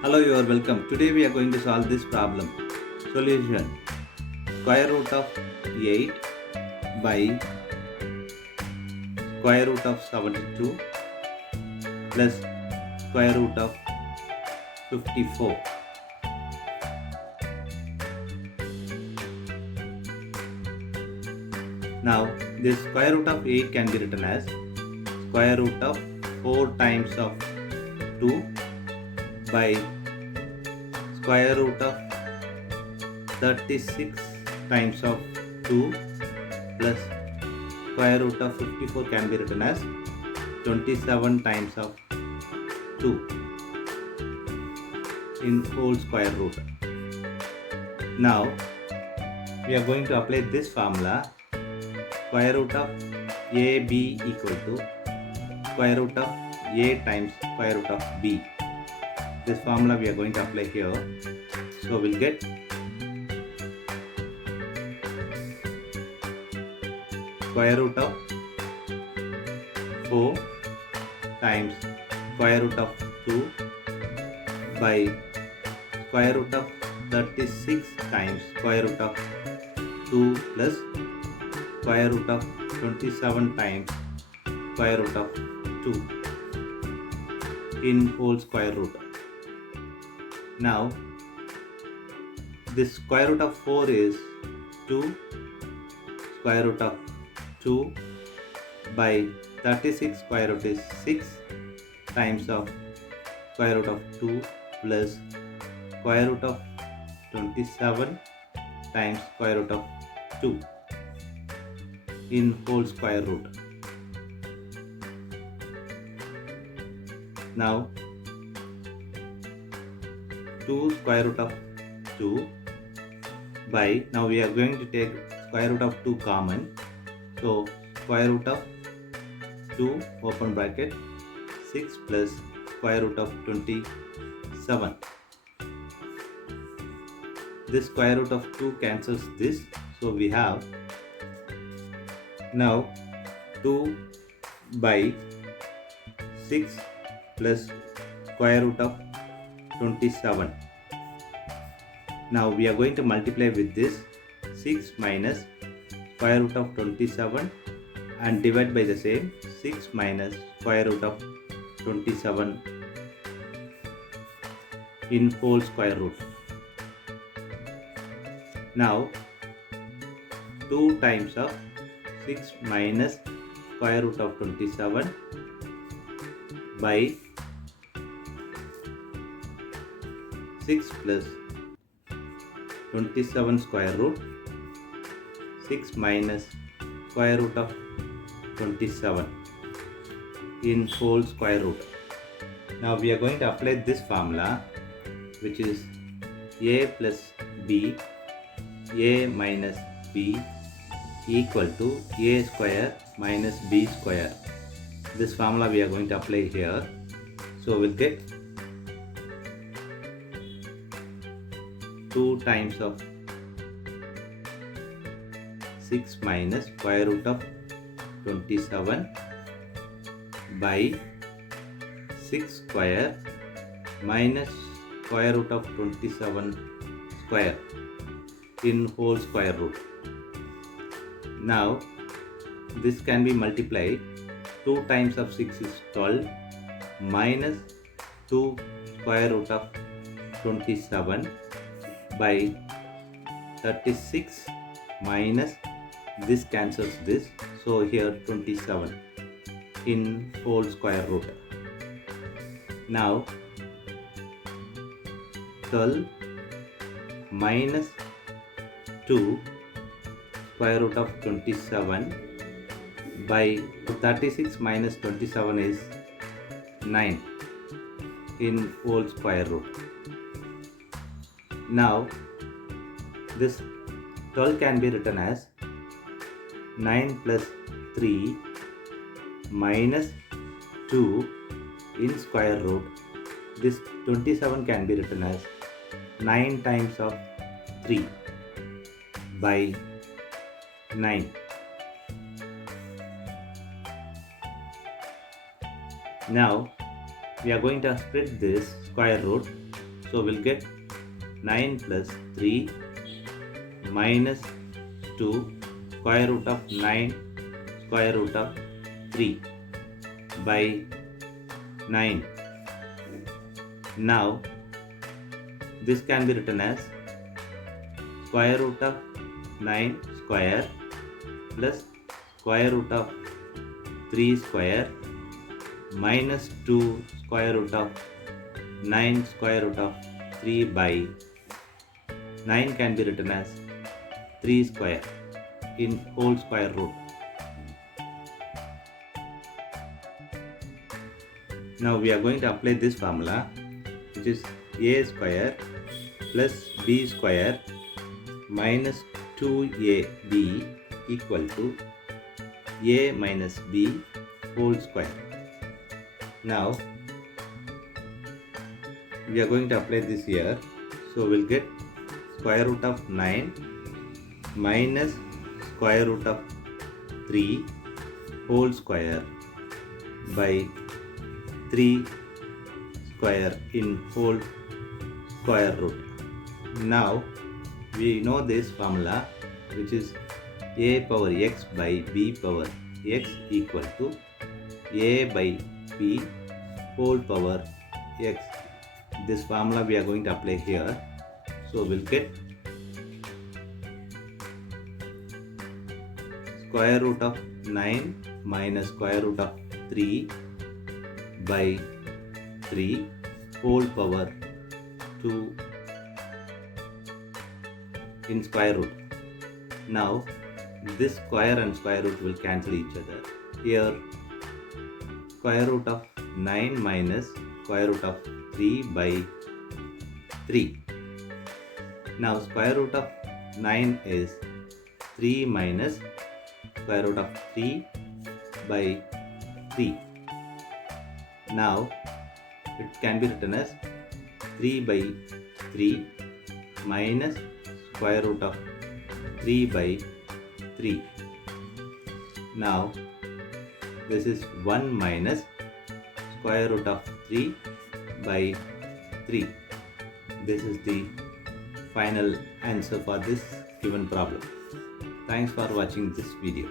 Hello, you are welcome. Today we are going to solve this problem. Solution: square root of 8 by square root of 72 plus square root of 54. Now, this square root of 8 can be written as square root of 4 times of 2 by square root of 36 times of 2 plus square root of 54 can be written as 27 times of 2 in whole square root. Now we are going to apply this formula. Square root of AB equal to square root of A times square root of B. This formula we are going to apply here. So we'll get square root of 4 times square root of 2 by square root of 36 times square root of 2 plus square root of 27 times square root of 2 in whole square root. Now this square root of 4 is 2 square root of 2 by 36 square root is 6 times of square root of 2 plus square root of 27 times square root of 2 in whole square root. Now 2 square root of 2 by, now we are going to take square root of 2 common. So square root of 2 open bracket 6 plus square root of 27. This square root of 2 cancels this. So we have now 2 by 6 plus square root of 27. Now we are going to multiply with this 6 minus square root of 27 and divide by the same 6 minus square root of 27 in whole square root. Now 2 times of 6 minus square root of 27 by 6 plus 27 square root 6 minus square root of 27 in whole square root. Now we are going to apply this formula, which is a plus b, a minus b equal to a square minus b square. This formula we are going to apply here. So we'll get 2 times of 6 minus square root of 27 by 6 square minus square root of 27 square in whole square root. Now this can be multiplied. 2 times of 6 is 12 minus 2 square root of 27 by 36 minus this cancels this, so here 27 in whole square root. Now 12 minus 2 square root of 27 by 36 minus 27 is 9 in whole square root. Now this 12 can be written as 9 plus 3 minus 2 in square root. This 27 can be written as 9 times of 3 by 9. Now we are going to split this square root So we'll get 9 plus 3 minus 2 square root of 9 square root of 3 by 9. Now this can be written as square root of 9 square plus square root of 3 square minus 2 square root of 9 square root of 3 by 9 can be written as 3 square in whole square root. Now we are going to apply this formula, which is a square plus b square minus 2ab equal to a minus b whole square. Now we are going to apply this here. So we'll get square root of 9 minus square root of 3 whole square by 3 square in whole square root. Now we know this formula, which is a power x by b power x equal to a by b whole power x. This formula we are going to apply here. So we'll get square root of 9 minus square root of 3 by 3 whole power 2 in square root. Now this square and square root will cancel each other. Here square root of 9 minus square root of 3 by 3. Now square root of 9 is 3 minus square root of 3 by 3. Now it can be written as 3 by 3 minus square root of 3 by 3. Now this is 1 minus square root of 3 by 3. This is the final answer for this given problem. Thanks for watching this video.